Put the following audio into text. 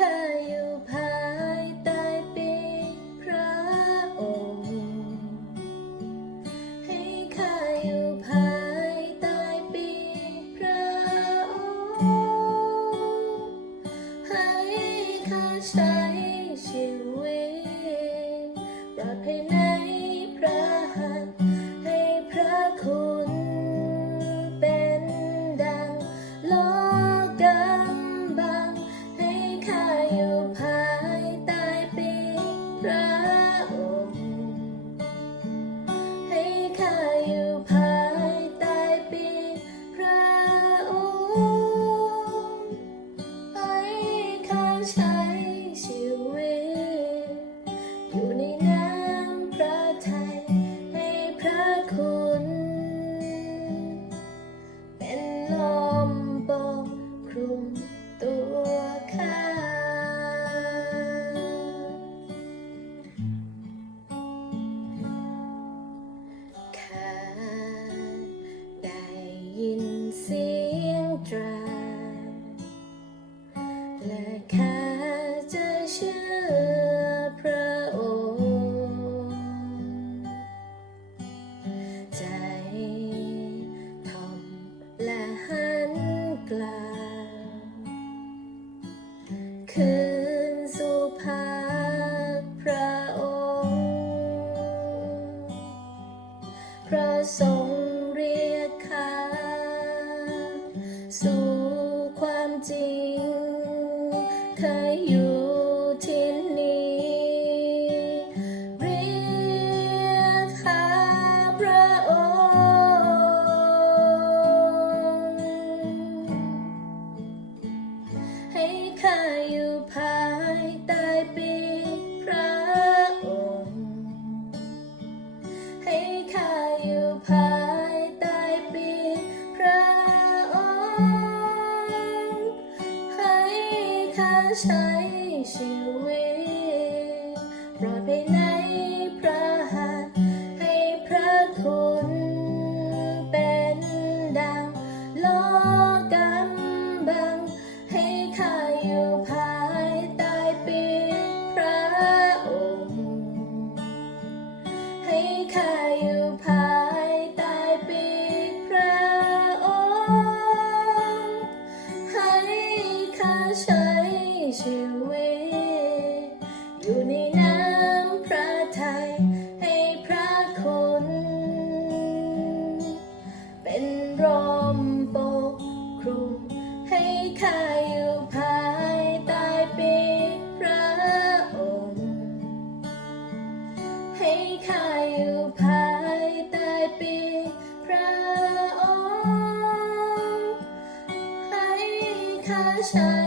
ข้าอยู่ภายใต้ปีกพระองค์ ให้ข้าอยู่ภายใต้ปีกพระองค์ ให้ข้าใช้ชีวิตปลอดภัย จริง เคยอยู่ที่นี่เรียกข้าพระองค์ให้ข้าอยู่ภายใต้ปีกพระองค์ให้ข้าอยู่ภาย ใช้ชีวิตปลอดภัยในพระหัตถ์ให้พระคุณเป็นดังโลกำบัง ให้ข้าอยู่ภายใต้ปีกพระองค์ ให้ข้าอยู่ภาย มปกคลุมให้ข้าอยู่ภายใต้ปีกพระองค์ ให้ข้าอยู่ภายใต้ปีกพระองค์ ให้ข้าใช้